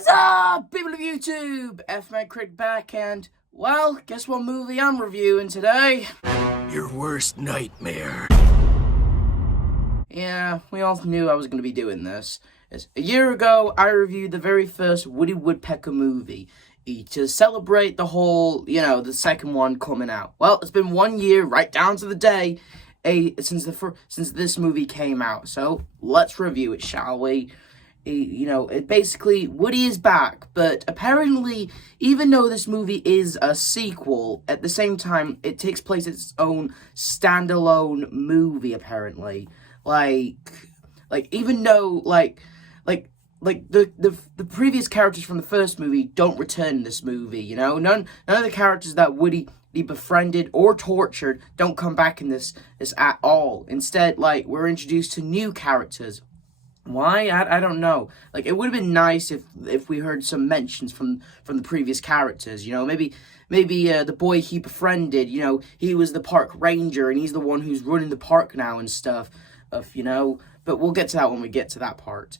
What's up, people of YouTube? F-Man CRITIC back, and, well, guess what movie I'm reviewing today? Your worst nightmare. Yeah, we all knew I was going to be doing this. A year ago, I reviewed the very first Woody Woodpecker movie to celebrate the whole, the second one coming out. Well, it's been 1 year, right down to the day, since this movie came out. So, let's review it, shall we? Basically, Woody is back, but apparently, even though this movie is a sequel, at the same time, it takes place its own standalone movie, apparently. Even though, the previous characters from the first movie don't return in this movie, None of the characters that Woody befriended or tortured don't come back in this at all. Instead, we're introduced to new characters. Why? I don't know. It would have been nice if we heard some mentions from the previous characters, maybe the boy he befriended, he was the park ranger and he's the one who's running the park now and stuff, but we'll get to that when we get to that part,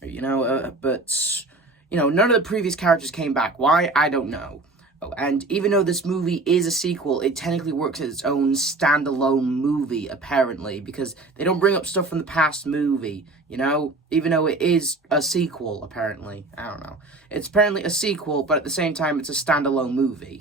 but none of the previous characters came back. Why? I don't know. Oh, and even though this movie is a sequel, it technically works as its own standalone movie, apparently, because they don't bring up stuff from the past movie, even though it is a sequel, apparently. I don't know. It's apparently a sequel, but at the same time, it's a standalone movie.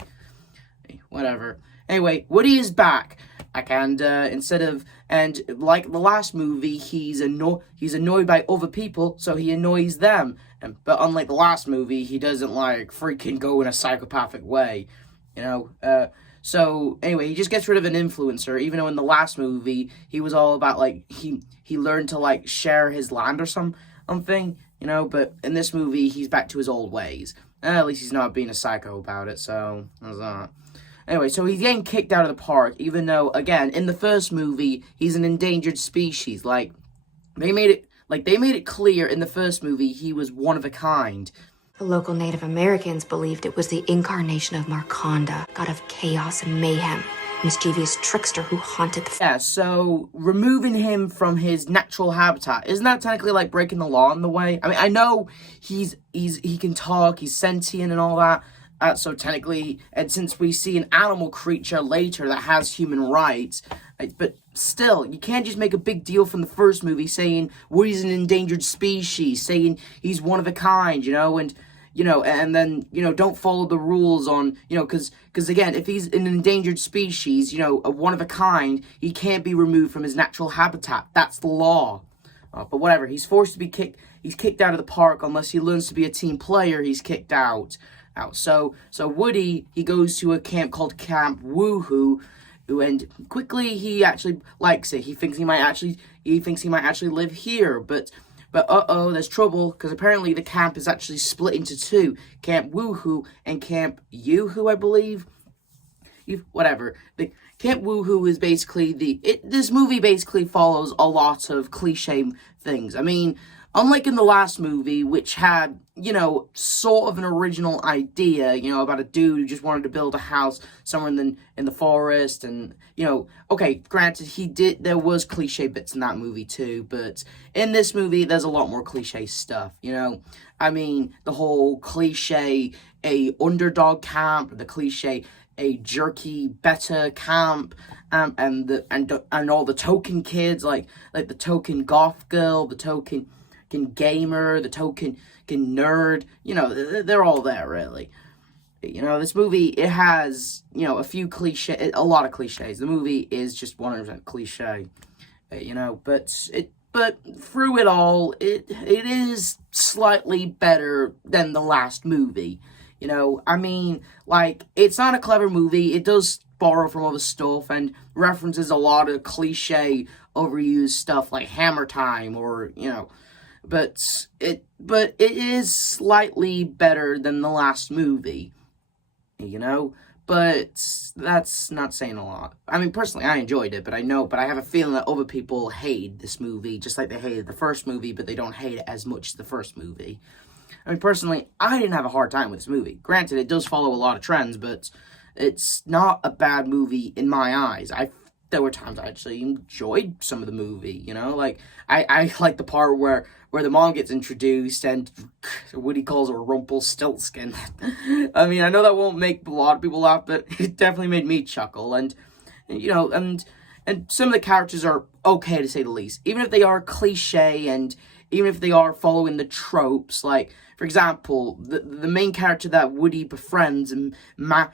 Whatever. Anyway, Woody is back, and like the last movie, he's annoyed by other people, so he annoys them. But unlike the last movie, he doesn't freaking go in a psychopathic way, So anyway, he just gets rid of an influencer, even though in the last movie he was all about he learned to share his land or something, But in this movie, he's back to his old ways. At least he's not being a psycho about it. So that's that. Anyway, so he's getting kicked out of the park, even though, again, in the first movie, he's an endangered species. They made it clear in the first movie he was one of a kind. The local Native Americans believed it was the incarnation of Marconda, god of chaos and mayhem, mischievous trickster who haunted the... Yeah, so removing him from his natural habitat, isn't that technically breaking the law in the way? I mean, I know he can talk, he's sentient and all that. So technically, and since we see an animal creature later that has human rights, but still, you can't just make a big deal from the first movie saying Woody's an endangered species, saying he's one of a kind, and then, don't follow the rules on, because again, if he's an endangered species, a one of a kind, he can't be removed from his natural habitat. That's the law. But whatever, he's forced to be kicked. He's kicked out of the park unless he learns to be a team player. He's kicked out. So Woody, he goes to a camp called Camp Woohoo, and quickly he actually likes it. He thinks he might actually live here, but there's trouble, because apparently the camp is actually split into two: Camp Woohoo and Camp Yoo-Hoo, I believe. Whatever. The Camp Woohoo is basically this movie basically follows a lot of cliche things. I mean, unlike in the last movie, which had, sort of an original idea, about a dude who just wanted to build a house somewhere in the forest, and, okay, granted, there was cliche bits in that movie too, but in this movie, there's a lot more cliche stuff, I mean, the whole cliche, a underdog camp, the cliche, a jerky better camp, and all the token kids, like the token goth girl, the token gamer, the token nerd, they're all there, really. This movie, it has, a lot of cliches. The movie is just 100% cliche, but through it all, it is slightly better than the last movie. I mean, it's not a clever movie. It does borrow from other stuff and references a lot of cliche, overused stuff like Hammer Time, or, but it is slightly better than the last movie, but that's not saying a lot. I mean, personally, I enjoyed it, but I have a feeling that other people hate this movie, just like they hated the first movie, but they don't hate it as much as the first movie. I mean, personally, I didn't have a hard time with this movie. Granted, it does follow a lot of trends, but it's not a bad movie in my eyes. there were times I actually enjoyed some of the movie, you know? Like, I like the part where the mom gets introduced and Woody calls her Rumpelstiltskin. I mean, I know that won't make a lot of people laugh, but it definitely made me chuckle. And you know, and some of the characters are okay, to say the least. Even if they are cliche and even if they are following the tropes, like, for example, the main character that Woody befriends, Maggie,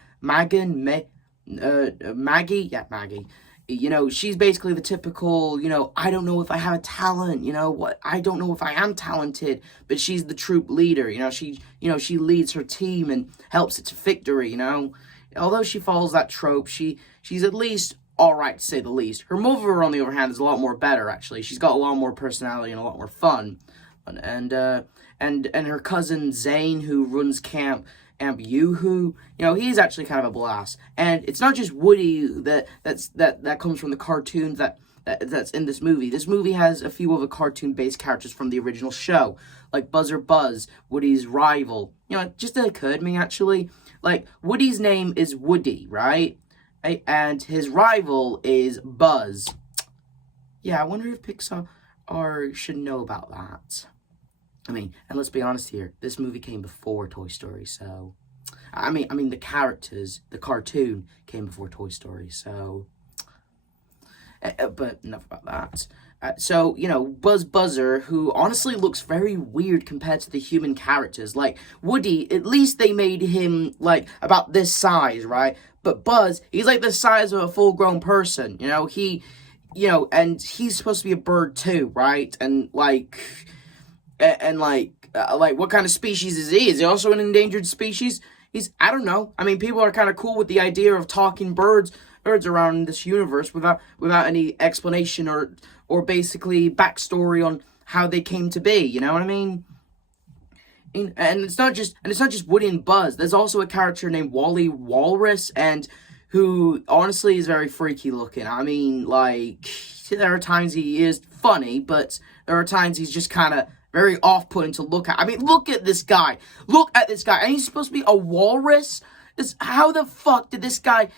you know, she's basically the typical, you know, I don't know if I have a talent, you know, I don't know if I am talented, but she's the troop leader, you know, she leads her team and helps it to victory, you know. Although she follows that trope, she's at least alright, to say the least. Her mother, on the other hand, is a lot more better, actually. She's got a lot more personality and a lot more fun. And her cousin Zane, who runs Camp Yoo-hoo, you know, he's actually kind of a blast. And it's not just Woody that comes from the cartoons that's in this movie. This movie has a few other cartoon-based characters from the original show, like Buzzer Buzz, Woody's rival. You know, it just occurred to me, actually. Like, Woody's name is Woody, right? And his rival is Buzz. Yeah, I wonder if Pixar should know about that. I mean, and let's be honest here, this movie came before Toy Story, so... I mean, the characters, the cartoon, came before Toy Story, so... but enough about that. So, you know, Buzzer, who honestly looks very weird compared to the human characters. Like, Woody, at least they made him, like, about this size, right? But Buzz, he's like the size of a full-grown person, you know? And he's supposed to be a bird too, right? And, like... what kind of species is he? Is he also an endangered species? I don't know. I mean, people are kind of cool with the idea of talking birds around this universe without any explanation or basically backstory on how they came to be. You know what I mean? And it's not just Woody and Buzz. There's also a character named Wally Walrus, and who honestly is very freaky looking. I mean, like, there are times he is funny, but there are times he's just kind of very off-putting to look at. I mean, look at this guy. Look at this guy. And he's supposed to be a walrus? How the fuck did this guy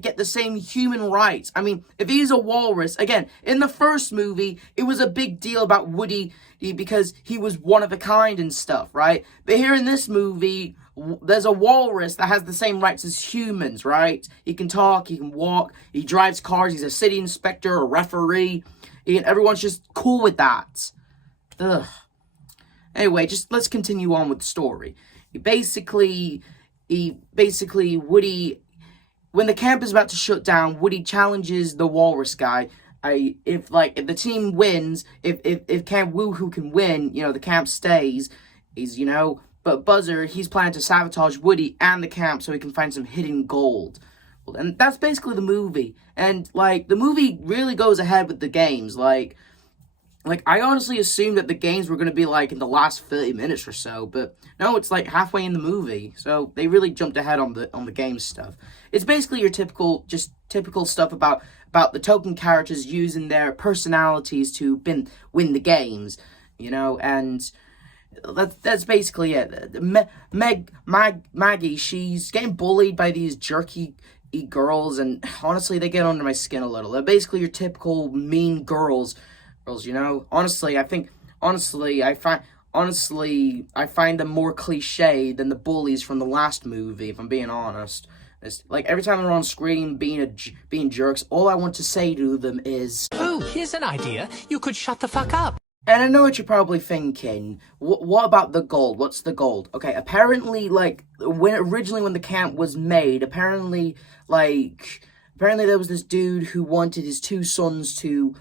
get the same human rights? I mean, if he's a walrus, again, in the first movie, it was a big deal about Woody because he was one of a kind and stuff, right? But here in this movie, there's a walrus that has the same rights as humans, right? He can talk, he can walk, he drives cars, he's a city inspector, a referee, and everyone's just cool with that. Ugh. Anyway, just let's continue on with the story. Basically, Woody, when the camp is about to shut down, Woody challenges the walrus guy. If the team wins, if Camp Woohoo can win, you know, the camp stays. You know, but Buzzer, he's planning to sabotage Woody and the camp so he can find some hidden gold. Well, and that's basically the movie. And, like, the movie really goes ahead with the games. Like, I honestly assumed that the games were going to be, like, in the last 30 minutes or so, but no, it's, like, halfway in the movie, so they really jumped ahead on the game stuff. It's basically your typical stuff about the token characters using their personalities to win the games, you know, and that's basically it. Maggie, she's getting bullied by these jerky girls, and honestly, they get under my skin a little. They're basically your typical mean girls, you know. Honestly, I find them more cliche than the bullies from the last movie, if I'm being honest. It's, like, every time they're on screen being jerks, all I want to say to them is, "Oh, here's an idea. You could shut the fuck up." And I know what you're probably thinking. What about the gold? What's the gold? Okay, apparently, like, when the camp was made, apparently there was this dude who wanted his two sons who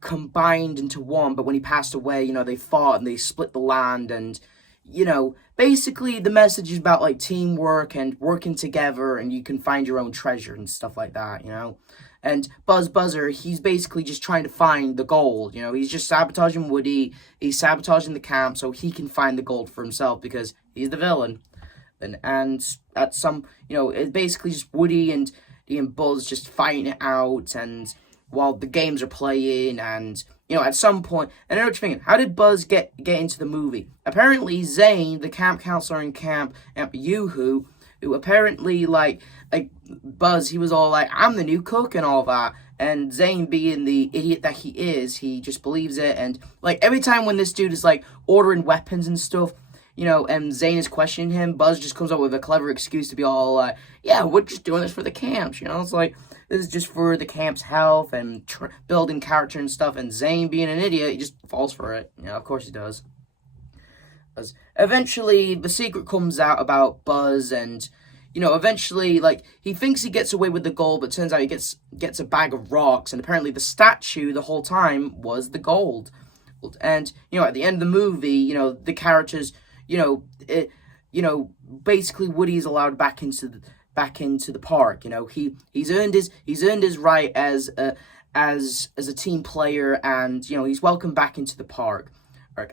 combined into one, but when he passed away, you know, they fought and they split the land, and, you know, basically the message is about, like, teamwork and working together, and you can find your own treasure and stuff like that, you know. And Buzzer, he's basically just trying to find the gold, you know. He's just sabotaging Woody, he's sabotaging the camp so he can find the gold for himself because he's the villain. And at some, you know, it's basically just Woody and Buzz just fighting it out, and while the games are playing, and, you know, at some point, and I know what you're thinking, how did Buzz get into the movie? Apparently, Zane, the camp counselor in Camp Yoo-hoo, who apparently, like Buzz, he was all like, I'm the new cook and all that. And Zane, being the idiot that he is, he just believes it. And, like, every time when this dude is, like, ordering weapons and stuff, and Zane is questioning him, Buzz just comes up with a clever excuse to be all like, yeah, we're just doing this for the camps, It's like, this is just for the camp's health and building character and stuff. And Zane, being an idiot, he just falls for it. Of course he does. Eventually, the secret comes out about Buzz, and eventually, like, he thinks he gets away with the gold, but turns out he gets a bag of rocks, and apparently the statue the whole time was the gold. And at the end of the movie, the characters, basically Woody's allowed back into the park. He's earned his right as a team player, and he's welcomed back into the park.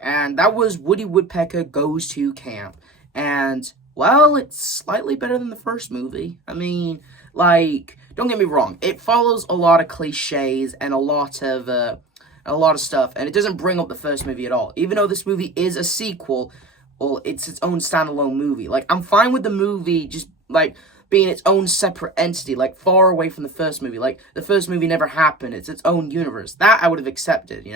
And that was Woody Woodpecker Goes to Camp. And, well, it's slightly better than the first movie. I mean, like, don't get me wrong. It follows a lot of cliches and a lot of stuff. And it doesn't bring up the first movie at all. Even though this movie is a sequel, well, it's its own standalone movie. Like, I'm fine with the movie just, like, being its own separate entity, like, far away from the first movie. Like, the first movie never happened. It's its own universe. That I would have accepted,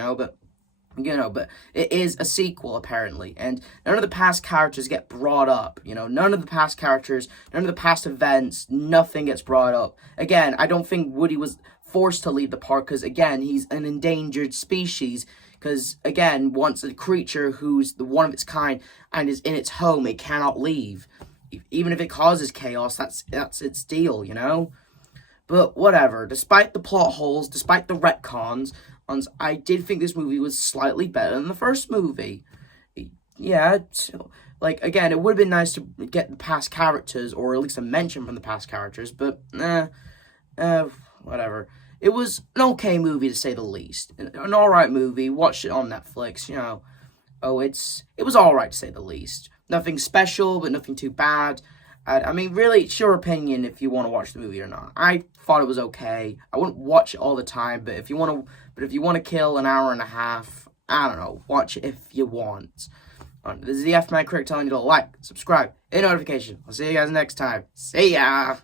but it is a sequel, apparently, and none of the past characters get brought up, none of the past characters, none of the past events, nothing gets brought up. Again, I don't think Woody was forced to leave the park, because, again, he's an endangered species, because, again, once a creature who's the one of its kind and is in its home, it cannot leave. Even if it causes chaos, that's its deal, But whatever, despite the plot holes, despite the retcons, I did think this movie was slightly better than the first movie. Yeah, like, again, it would have been nice to get the past characters, or at least a mention from the past characters, but, whatever. It was an okay movie, to say the least. An alright movie, watched it on Netflix, it was alright, to say the least. Nothing special, but nothing too bad. I mean, really, it's your opinion if you want to watch the movie or not. I thought it was okay. I wouldn't watch it all the time, but if you want to kill an hour and a half, I don't know, watch it if you want. This is the F-Man Critic telling you to like, subscribe, hit notification. I'll see you guys next time. See ya!